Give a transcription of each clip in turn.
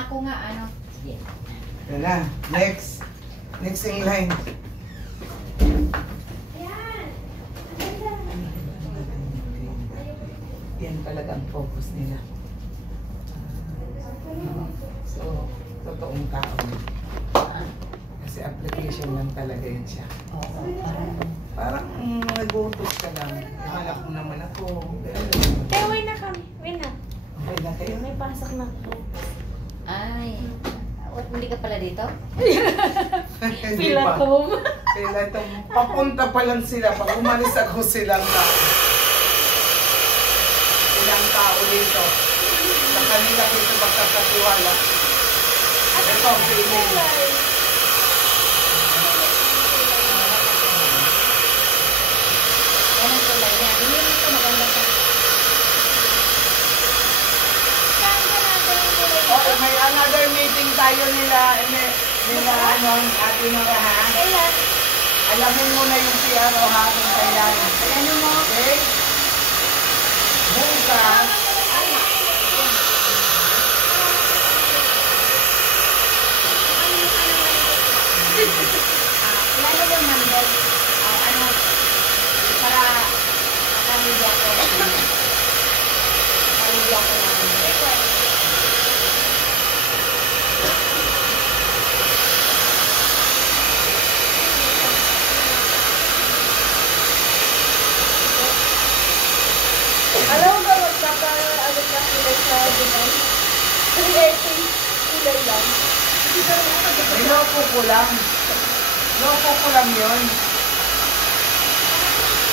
ako nga, ano. Sige. Yan na. Next. Next in line. Yan talaga ang focus nila. So, totoong tao. Kasi application lang talaga yan siya. Parang nag-uutos ka lang. Hanap mo naman ako. Kaya wait na kami. Wait na. Okay na kayo? May pasok na po. Ay. Hindi ka pala dito? Hindi Feel pa. at home. Feel at home. Papunta pa lang sila. Pag umalis ako silang tao. Silang tao dito. Sa kanila dito magkakatiwala. Ito ang feeling. Anong kulay niya? Hindi mo ito maganda sa... Okay, may another meeting tayo nila ano, Ate Nora, ha? Kailan? Alamin mo na yung PRO, ha? Kung kailan. Ano mo? Okay? Bukas. Lalo yung mandel. Ano, para makamili ako. Makamili ako natin. Alam mo ba magkaka-ano ka kulay sa Dubai? Creating kulay lang. Hindi ka naman magkaka- Niloko ko lang. Niloko ko lang yun.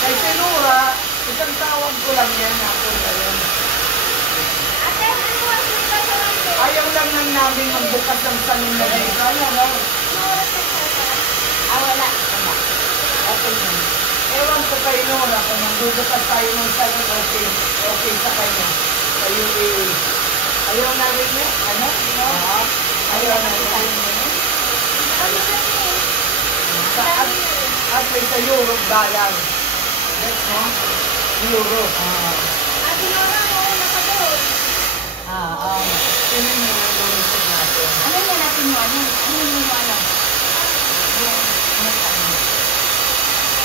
Kay Senora, isang tawag ko lang yan. Ako na yun. Ate, ano ang sila sa lang? Ayaw lang nang namin magbukas ng salon na dito. Ano, no? Wala. Okay na. Ewan ko kay Nora kung magbubukas tayo ng salon, okay sa kanya. Kayo ayaw namin niya? Ano? Ayaw namin niya. At may sa Europe dollar. That's no? Europe. Ate Nora, mauna ka doon. Sino yung mga lumisip natin? Ano yung natin mo? Ano yung ano?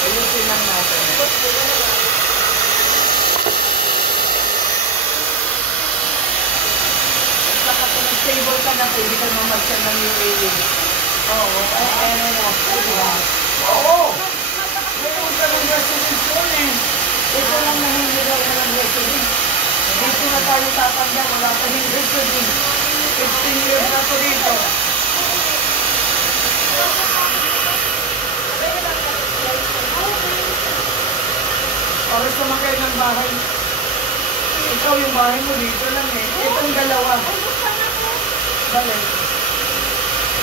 Ayusin lang natin. Saka kung nag-table ka na, pwede ka mamarcha ng UAE. Oo. Ano na? Oo. Meron ka ng residence doon eh. Ito lang nahihiraw na ng residence. Dito na tayo tatanda, wala pa yung residence. 15 years na to dito. Para sumakay ng bahay. Ikaw yung bahay mo dito lang eh. Itong dalawa. Balik.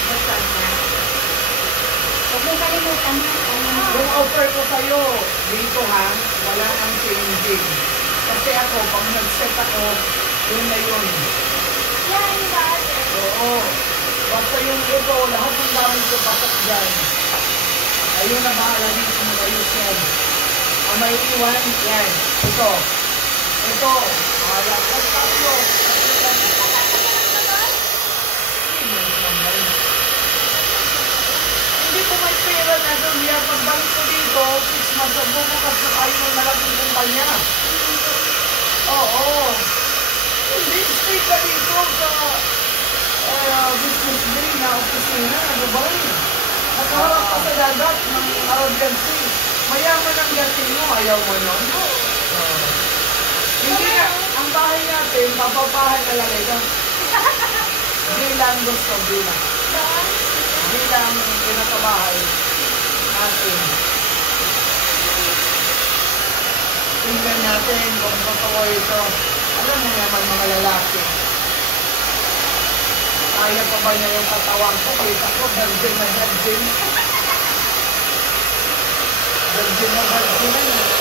Basta na. Huwag mong kalimutan na. Yung offer ko sa'yo, dito ha, wala nang changing. Kasi ako, pag nag-set ako, yun na yun. Yan ba, ate? Oo. Basta yung ito, lahat ng gamit ko pasok dyan. Ayun na bahala dito mo ayos yan. Ang may iwan, yan. Ito. Ito. Bahala. Tatlo. Hindi ko may pera na doon. Yan, pagbalik ko dito, 6 months at bubukas na tayo ng malaking kumpanya. Oo. Hindi, stay ka dito sa business day na opisina, Dubai. Nakaharap ka sa dagat ng Arabian Sea. Mayaman ang dating mo, ayaw mo nun. Hindi na, ang bahay natin, papapahan na lang ito. Bilang gusto, bilang. Bilang pinakabahay natin. Tingnan natin kung totoo ito. Alam mo naman mga lalaki. Kaya pa ba niya yung katawan ko? Kita ko, virgin na virgin. Virgin na virgin na.